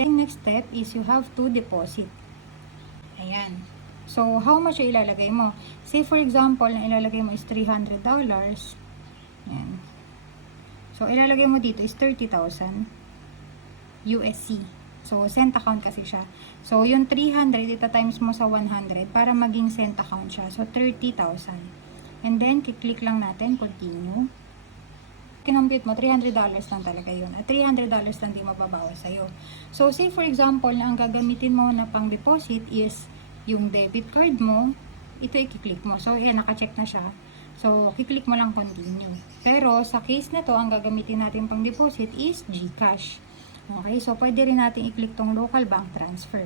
then next step is you have to deposit. Ayan. So, how much yung ilalagay mo? Say for example, na ilalagay mo is $300. Ayan. So, ilalagay mo dito is 30,000 USC. So, cent account kasi siya. So, yung 300, ita-times mo sa 100 para maging cent account siya. So, 30,000. And then, kiklik lang natin, continue. Kinompute mo, $300 lang talaga yun. At $300 lang di mababawas sa'yo. So, say for example, na ang gagamitin mo na pang deposit is yung debit card mo, ito i-click mo. So, yan, naka-check na siya. So, kiklik mo lang continue. Pero, sa case na to, ang gagamitin natin pang deposit is GCash. Okay, so pwede rin natin i-click tong local bank transfer.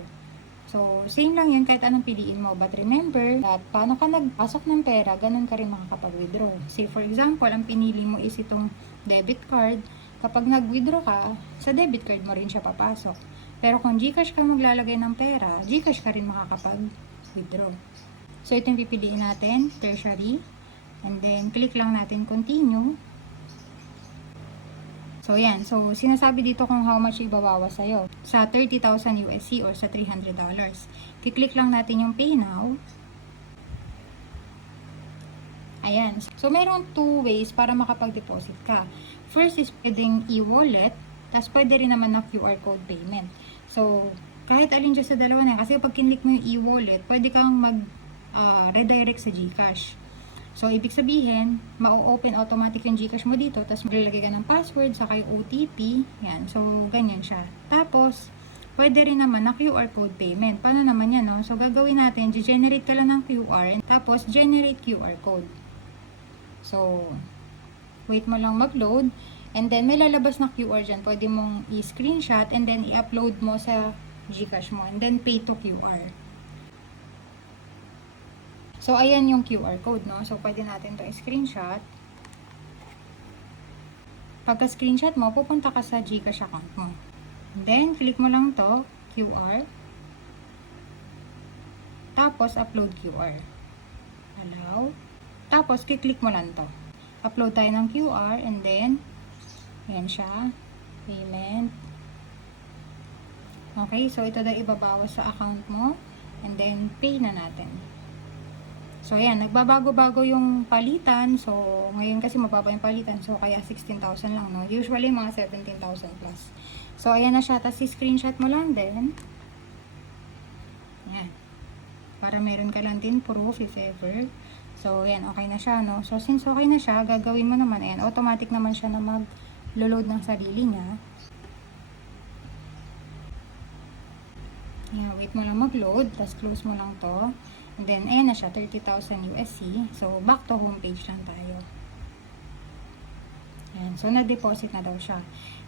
So, same lang yun kahit anong piliin mo. But remember that paano ka nagpasok ng pera, ganun ka rin makakapag-withdraw. Say for example, ang pinili mo is itong debit card. Kapag nag-withdraw ka, sa debit card mo rin siya papasok. Pero kung GCash ka maglalagay ng pera, GCash ka rin makakapag-withdraw. So, ito yung pipiliin natin, tertiary. And then, click lang natin continue. So, yan. So, sinasabi dito kung how much ibabawas sa'yo. Sa 30,000 USC or sa $300. Kiklik lang natin yung pay now. Ayan. So, meron two ways para makapag-deposit ka. First is pwedeng e-wallet. Tapos, pwede rin naman na QR code payment. So, kahit alin dyan sa dalawa na. Kasi pag kinlik mo yung e-wallet, pwede kang mag-redirect sa GCash. So, ibig sabihin, ma-open automatic yung GCash mo dito, tapos maglalagay ka ng password, saka yung OTP, yan. So, ganyan siya. Tapos, pwede rin naman na QR code payment. Paano naman yan, no? So, gagawin natin, generate ka lang ng QR, tapos generate QR code. So, wait mo lang mag-load, and then may lalabas na QR dyan. Pwede mong i-screenshot, and then i-upload mo sa GCash mo, and then pay to QR. So, ayan yung QR code, no? So, pwede natin to i-screenshot. Pagka-screenshot mo, pupunta ka sa GCash account mo. And then, click mo lang to, QR. Tapos, upload QR. Allow. Tapos, kiklik mo lang to. Upload tayo ng QR, and then, ayan siya. Payment. Okay, so ito daw ibabawas sa account mo. And then, pay na natin. So, ayan, nagbabago-bago yung palitan. So, ngayon kasi mababa yung palitan. So, kaya 16,000 lang, no? Usually, mga 17,000 plus. So, ayan na siya. Tapos, screenshot mo lang din. Ayan. Para meron ka lang din proof if ever. So, ayan, okay na siya, no? So, since okay na siya, gagawin mo naman, ayan, automatic naman siya na mag-load ng sarili niya. Ayan, wait mo lang mag-load. Tapos, close mo lang to. And then, ayan na siya, 30,000 USC. So, back to homepage lang tayo. Ayan. So, na-deposit na daw siya.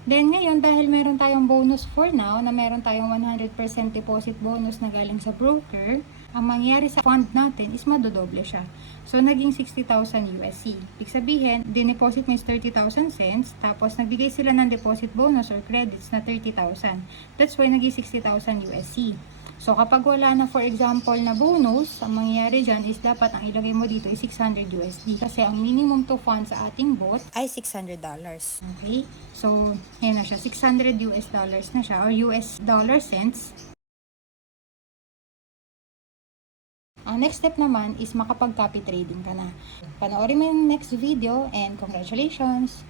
Then, ngayon, dahil meron tayong bonus for now, na meron tayong 100% deposit bonus na galing sa broker, ang mangyayari sa fund natin is madodoble siya. So, naging 60,000 USC. Ibig sabihin, dineposit mo is 30,000 cents, tapos nagbigay sila ng deposit bonus or credits na 30,000. That's why naging 60,000 USC. So, kapag wala na, for example, na bonus, ang mangyayari dyan is dapat ang ilagay mo dito is 600 USD. Kasi ang minimum to fund sa ating bot ay $600. Okay? So, yan na siya. 600 US dollars na siya or US dollar cents. Ang next step naman is makapag-copy trading ka na. Panoorin mo yung next video and congratulations!